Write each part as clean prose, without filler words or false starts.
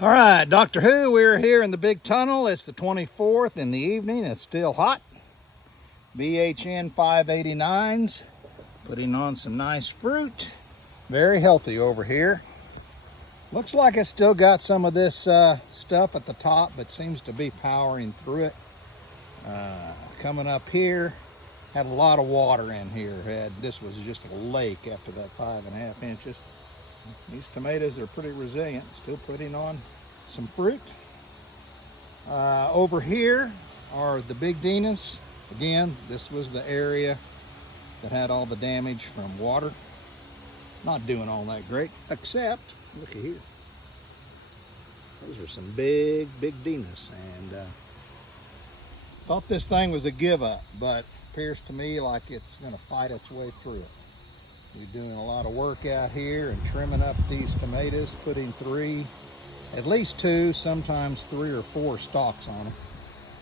All right, Doctor Who, we're here in the big tunnel. It's the 24th in the evening. It's still hot. BHN 589s, putting on some nice fruit. Very healthy over here. Looks like it's still got some of this stuff at the top, but seems to be powering through it. Coming up here, had a lot of water in here. This was just a lake after that 5.5 inches. These tomatoes are pretty resilient, still putting on some fruit. Over here are the Big Dinas. Again, this was the area that had all the damage from water. Not doing all that great, except, look at here. Those are some big Dinas, and thought this thing was a give up, but appears to me like it's gonna fight its way through it. You're doing a lot of work out here and trimming up these tomatoes, putting at least 2, sometimes 3 or 4 stalks on them.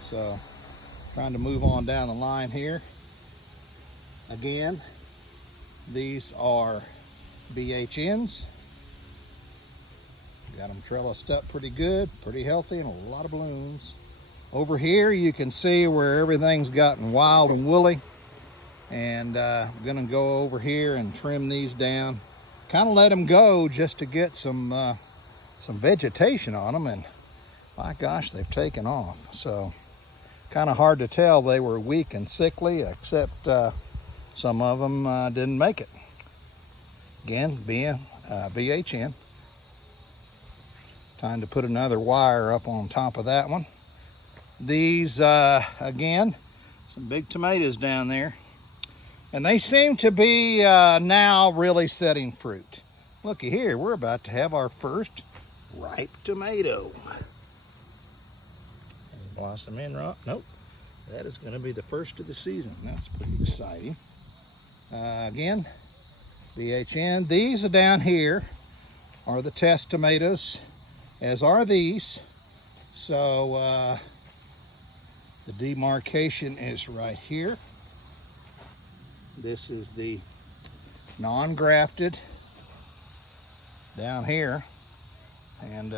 So trying to move on down the line here. Again, these are BHNs. Got them trellised up pretty good, pretty healthy, and a lot of blooms. Over here you can see where everything's gotten wild and woolly. And I'm gonna go over here and trim these down. Kind of let them go just to get some vegetation on them, and my gosh, they've taken off. So kind of hard to tell they were weak and sickly, except some of them didn't make it. Again, being BHN. Time to put another wire up on top of that one. These, again, some big tomatoes down there. And they seem to be now really setting fruit. Looky here, we're about to have our first ripe tomato. Blossom in rock. Nope. That is going to be the first of the season. That's pretty exciting. Again, BHN. These are down here are the test tomatoes, as are these. So the demarcation is right here. This is the non-grafted down here, and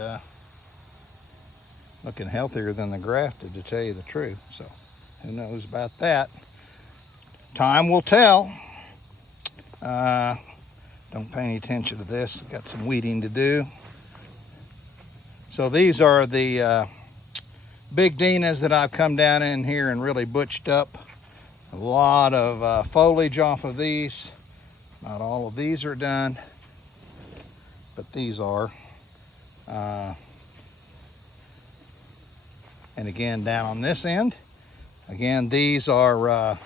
looking healthier than the grafted, to tell you the truth. So who knows about that? Time will tell. Don't pay any attention to this. Got some weeding to do. So these are the Big Dinas that I've come down in here and really butched up. A lot of foliage off of these. Not all of these are done, but these are. And again, down on this end, again, these are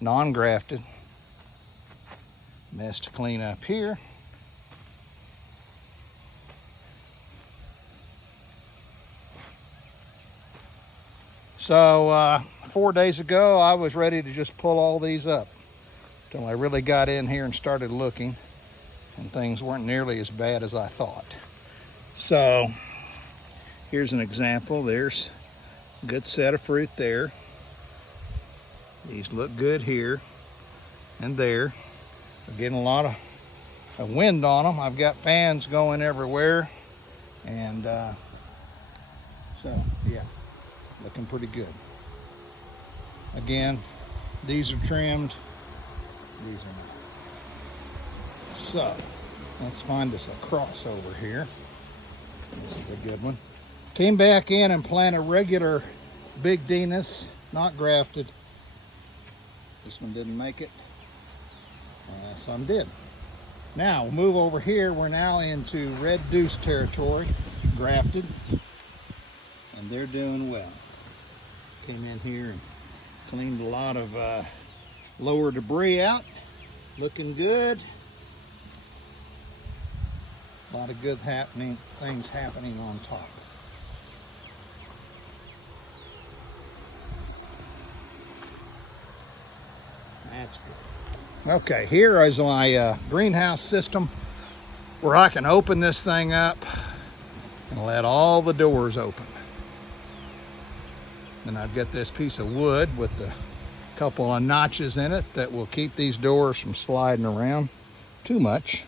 non-grafted. Mess to clean up here. So 4 days ago, I was ready to just pull all these up until I really got in here and started looking, and things weren't nearly as bad as I thought. So here's an example. There's a good set of fruit there. These look good here and there. We're getting a lot of wind on them. I've got fans going everywhere, and so yeah, looking pretty good. Again, these are trimmed, these are not. So let's find us a crossover here. This is a good one. Came back in and planted regular Big Dinas, not grafted. This one didn't make it. Some did. Now we'll move over here. We're now into Red Deuce territory, grafted, and they're doing well. Came in here and cleaned a lot of lower debris out. Looking good. A lot of good things happening on top. That's good. Okay, here is my greenhouse system where I can open this thing up and let all the doors open. Then I've got this piece of wood with a couple of notches in it that will keep these doors from sliding around too much.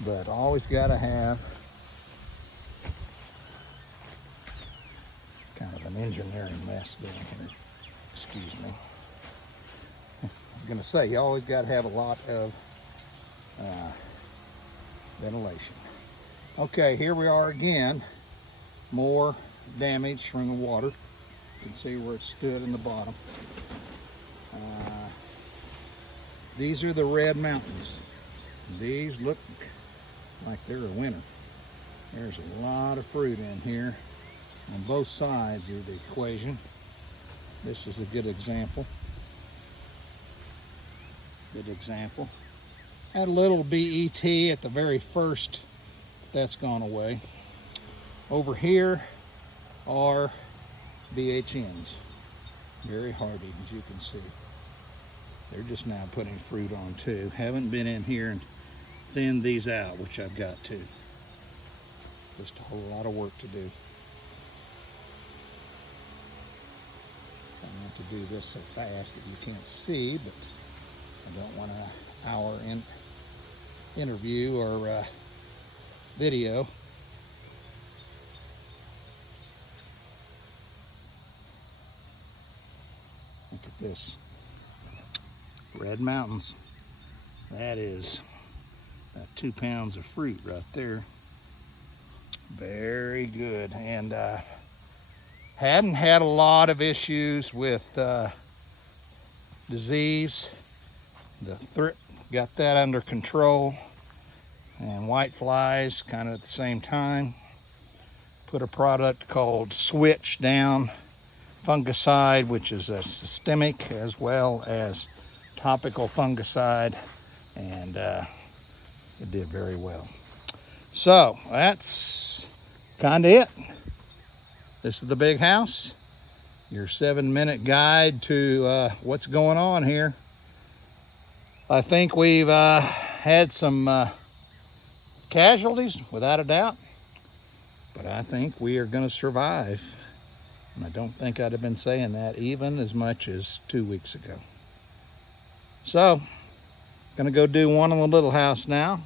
But always got to have engineering mess down here. Excuse me. I'm gonna say you always got to have a lot of ventilation. Okay, here we are again. More damage from the water. You can see where it stood in the bottom. These are the Red Mountains. These look like they're a winner. There's a lot of fruit in here on both sides of the equation. This is a good example. Good example. Had a little BET at the very first. That's gone away. Over here are BHNs. Very hardy, as you can see. They're just now putting fruit on too. Haven't been in here and thinned these out, which I've got to. Just a whole lot of work to do. Try not to do this so fast that you can't see, but I don't want an hour interview or video. Look at this. Red Mountains. That is about 2 pounds of fruit right there. Very good. And hadn't had a lot of issues with disease. The thrip got that under control, and white flies kind of at the same time. Put a product called Switch down, fungicide, which is a systemic as well as topical fungicide, and it did very well. So that's kind of it. This is the big house, your 7-minute guide to what's going on here. I think we've had some casualties, without a doubt, but I think we are going to survive. And I don't think I'd have been saying that even as much as 2 weeks ago. So, gonna go do one on the little house now,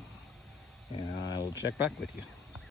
and I will check back with you.